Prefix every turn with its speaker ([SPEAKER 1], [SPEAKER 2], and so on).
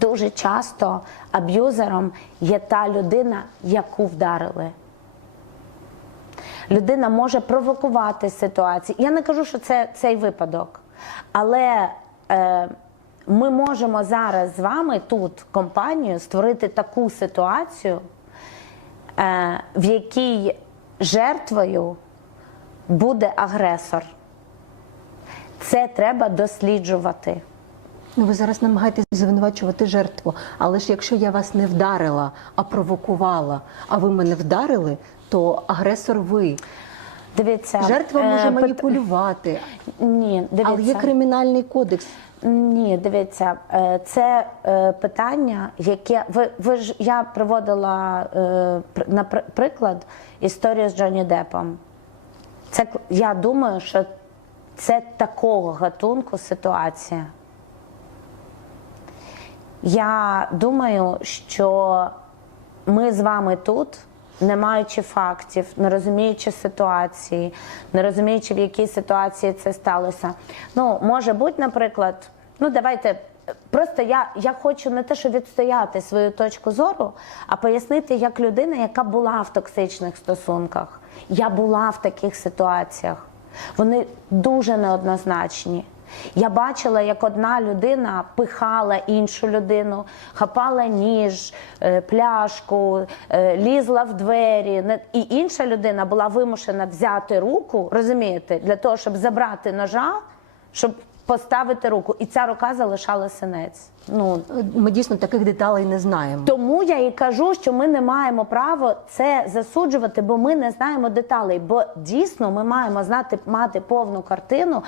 [SPEAKER 1] Дуже часто аб'юзером є та людина, яку вдарили. Людина може провокувати ситуації. Я не кажу, що це цей випадок, але е, ми можемо зараз з вами тут, компанію, створити таку ситуацію, е, в якій жертвою буде агресор. Це треба досліджувати.
[SPEAKER 2] Ну, ви зараз намагаєтесь звинувачувати жертву. Але ж якщо я вас не вдарила, а провокувала, а ви мене вдарили, то агресор ви.
[SPEAKER 1] Дивіться,
[SPEAKER 2] Жертва
[SPEAKER 1] е,
[SPEAKER 2] може маніпулювати.
[SPEAKER 1] Ні, дивіться.
[SPEAKER 2] Але є кримінальний кодекс.
[SPEAKER 1] Ні, дивіться, е, це е, питання, яке ви, ви ж я приводила пр- на приклад історію з Джонні Деппом. Це я думаю, що це такого гатунку ситуація. Я думаю, що ми з вами тут, не маючи фактів, не розуміючи ситуації, не розуміючи, в якій ситуації це сталося. Ну, може бути, наприклад, ну давайте. Просто я, я хочу не те, що відстояти свою точку зору, а пояснити як людина, яка була в токсичних стосунках. Я була в таких ситуаціях. Вони дуже неоднозначні. Я бачила, як одна людина пихала іншу людину, хапала ніж, е, пляшку, е, лізла в двері. І інша людина була вимушена взяти руку, розумієте, для того, щоб забрати ножа, щоб поставити руку. І ця рука залишала синець. Ну,
[SPEAKER 2] Ми дійсно таких деталей не знаємо.
[SPEAKER 1] тому я і кажу, що ми не маємо права це засуджувати, бо ми не знаємо деталей. Бо дійсно ми маємо знати мати повну картину